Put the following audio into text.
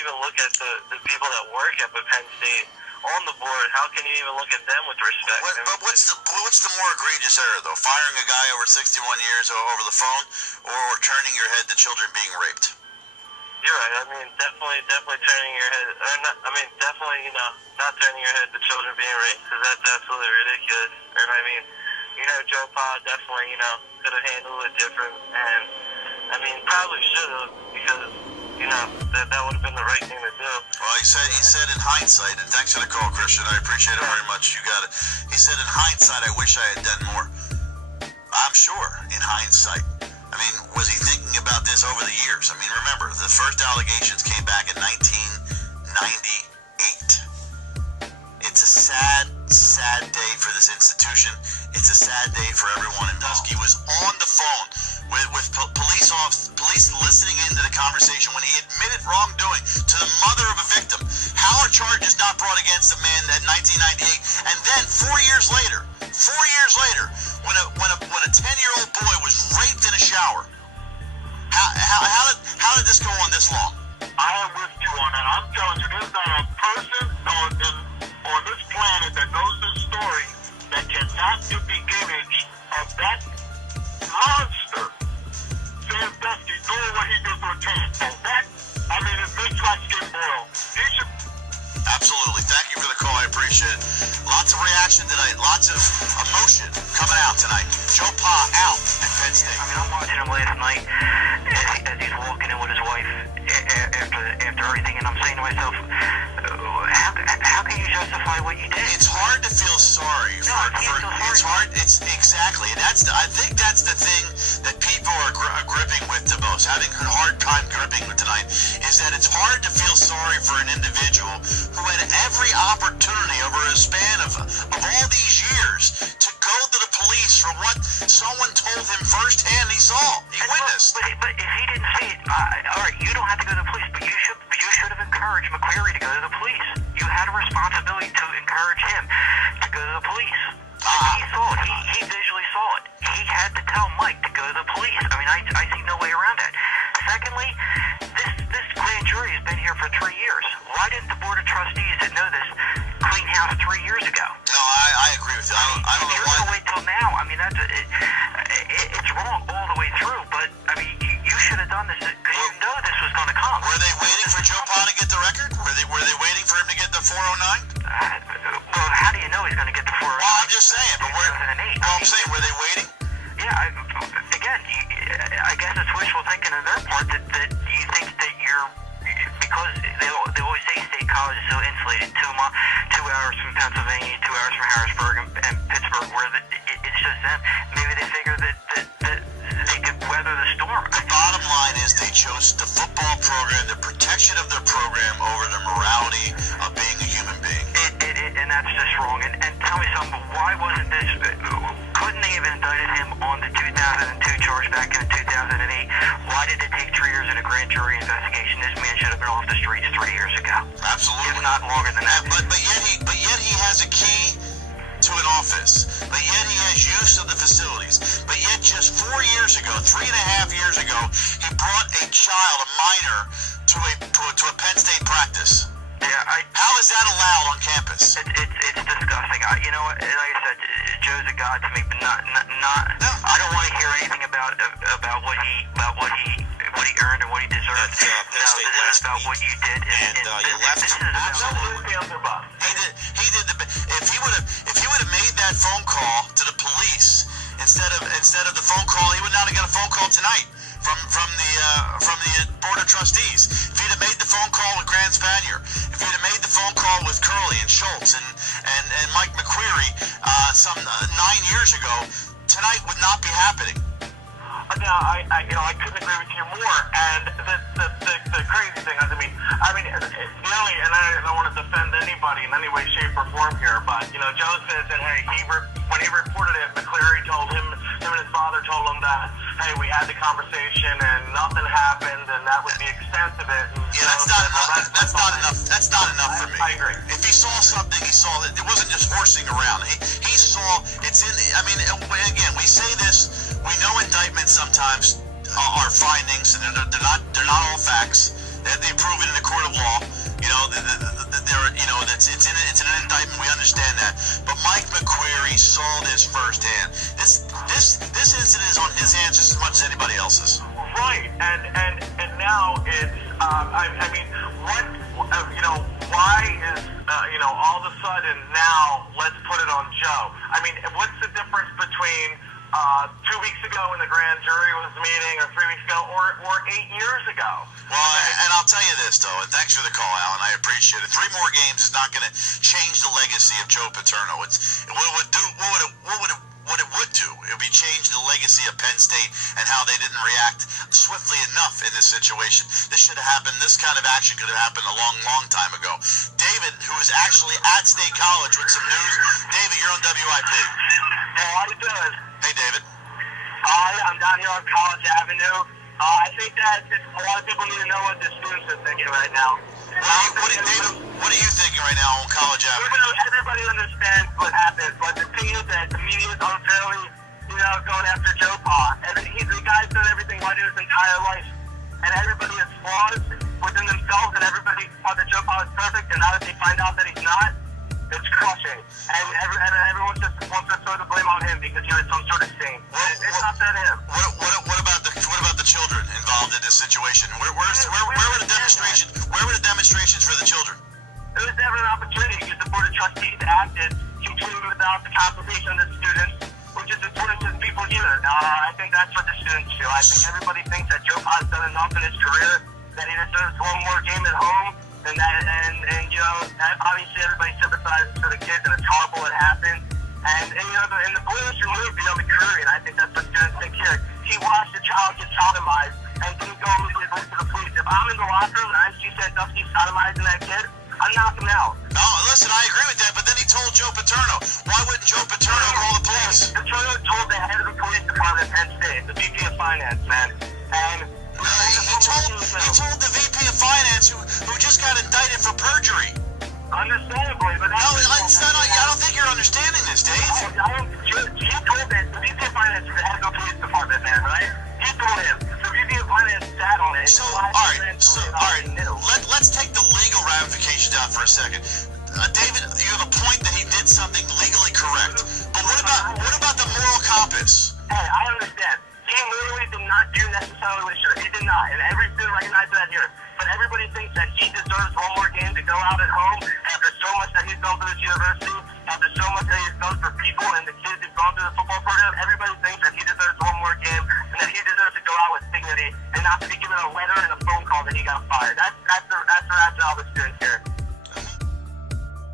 even look at the people that work up at Penn State on the board? How can you even look at them with respect? But what's the more egregious error, though? Firing a guy over 61 years over the phone, or turning your head to children being raped? You're right. I mean, definitely turning your head. Or not, I mean, definitely, not turning your head to children being raped, because that's absolutely ridiculous. And I mean, Joe Pa definitely, could have handled it different, and I mean, probably should have, because that would have been the right thing to do. Well, he said in hindsight, and thanks for the call, Christian. I appreciate it very much. You got it. He said in hindsight, I wish I had done more. I'm sure in hindsight. I mean, was he thinking about this over the years? I mean, remember, the first allegations came back in 1998. It's a sad, sad day for this institution. It's a sad day for everyone. And Dusky was on the phone with police listening into the conversation when he admitted wrongdoing to the mother of a victim. How are charges not brought against a man in 1998? And then 4 years later, when a 10-year-old boy was raped in a shower, how did this go on this long? I am with you on that. I'm telling you, there's not a person on this planet that knows this story that cannot get the image of that monster, Sam Dusty, doing what he did to a kid. And that, I mean, it makes my skin boil. He should... Absolutely. Thank you for the call. I appreciate it. Lots of reaction tonight. Lots of emotion coming out tonight. Joe Pa out at Penn State. I mean, I'm watching him last night as he's walking in with his wife after everything, and I'm saying to myself, how can you justify what you did? It's hard to feel sorry. It's hard. It's exactly, and I think that's the thing that people are gripping with the most, having a hard time gripping with tonight, is that it's hard to feel sorry for an individual who had every opportunity over a span of all these years to go to the police for what someone told him firsthand he saw. He witnessed. But if he didn't see it, all right, you don't have to go to the police, but you should have encouraged McQuarrie to go to the police. You had a responsibility to encourage him to go to the police. He saw it. He visually saw it. He had to tell Mike to go to the police. I mean, I see no way around that. Secondly, this grand jury has been here for 3 years. Why didn't the Board of Trustees that know this clean house 3 years ago? No, I agree with you. I don't know why. You're going to wait till now. I mean, it's wrong all the way through, but, I mean, you should have done this because you know this was going to come. Were they waiting for Joe Pa to get the record? Were they waiting for him to get the 409? Well, how do you know he's going to get the 409? Well, I'm just saying. But I'm saying, were they waiting? Yeah, again, I guess it's wishful thinking on their part that you think that you're, because they always say State College is so insulated, 2 hours from Pennsylvania, 2 hours from Harrisburg and Pittsburgh, where it's just them. Maybe they figure that they could weather the storm. The bottom line is they chose the football program, the protection of their program, over the morality of being a human being. And that's just wrong. And tell me something, why wasn't this, couldn't they have indicted him on the 2002 charge back in 2008? Why did it take 3 years in a grand jury investigation? This man should have been off the streets 3 years ago. Absolutely. If not longer than that. But yet he has a key to an office. But yet he has use of the facilities. But yet just 4 years ago, 3.5 years ago, he brought a child, a minor, to a Penn State practice. Yeah, how is that allowed on campus? It's disgusting. You know what? Like I said, Joe's a god to me, but not. No. I don't want to hear anything about what he earned or what he deserved. Penn State this is about what you did, and you left him. Absolutely. He did. If he would have made that phone call to the police instead of the phone call, he would not have got a phone call tonight from the Board of Trustees. If he'd have made the phone call with Grant Spanier, if he'd have made the phone call with Curley and Schultz and Mike McQuarrie some 9 years ago, tonight would not be happening. Now, I couldn't agree with you more. And the crazy thing is, I mean, the only, and I don't want to defend anybody in any way, shape, or form here, but Joe says that hey, when he reported it, McQuarrie told him and his father told him that hey, we had the conversation and nothing happened, and that was the extent of it. And, yeah, that's not enough. That's not enough. That's not enough for me. I agree. If he saw something, he saw that it wasn't just horsing around. He saw it's in. I mean, again, we say this. We know indictments sometimes are findings, and they're not all facts. They're proven in the court of law. saw this firsthand. This incident is on his hands just as much as anybody else's. Right, and now it's, I mean, what, why is, all of a sudden now let's put it on Joe? I mean, what's the difference between 2 weeks ago when the grand jury was meeting, or 3 weeks ago, or 8 years ago? Well, and I'll tell you this, though, and thanks for the call, Alan. I appreciate it. 3 more games is not going to change the legacy of Joe Paterno. What it would do, it would be change the legacy of Penn State and how they didn't react swiftly enough in this situation. This should have happened. This kind of action could have happened a long time ago. David, who is actually at State College with some news. David, you're on WIP. Hey, how you doing? Hey, David. I'm down here on College Avenue. I think that a lot of people need to know what the students are thinking right now. David, what are you thinking right now on College Avenue? Everybody understands what happened, but the thing is that the media is unfairly, going after Joe Pa. And the guy's done everything right his entire life. And everybody has flaws within themselves, and everybody thought that Joe Pa was perfect, and now that they find out that he's not, it's crushing. And everyone just wants to throw the blame on him because he was some sort of stain. It's not that him. What about the children involved in this situation? Where were the demonstrations? Where were the demonstrations for the children? It was never an opportunity because the Board of Trustees acted completely without the consultation of the students, which is important to the people here. I think that's what the students feel. I think everybody thinks that Joe Pa's done enough in his career, that he deserves one more game at home, and obviously everybody sympathizes for the kids, and it's horrible it happened. And the boys removed McCreary, and I think that's what students think here. He watched a child get sodomized and didn't go immediately to the police. If I'm in the locker room and I see Sandusky sodomizing that kid, I'm knocking him out. No, listen, I agree with that, but then he told Joe Paterno. Why wouldn't Joe Paterno call the police? Paterno told the head of the police department at Penn State, the VP of Finance, man. And he told the VP of Finance who just got indicted for perjury. Understandably, but I don't think you're understanding this, Dave. He told that the VP of Finance is the head of the police department, man, right? He told him. The VP of Finance sat on it. So, all right. Let's take the legal ramifications out for a second. David, you have a point that he did something legally correct, but what about the moral compass? Hey, I understand. He literally did not do necessarily what he should. He did not, and every student recognizes that here. But everybody thinks that he deserves one more game to go out at home after so much that he's done for this university, after so much that he's done for people and the kids who've gone through the football program. Everybody thinks that he deserves one more game and that he deserves to go out with dignity and not to be given a letter and a phone call that he got fired. That's the rationale the students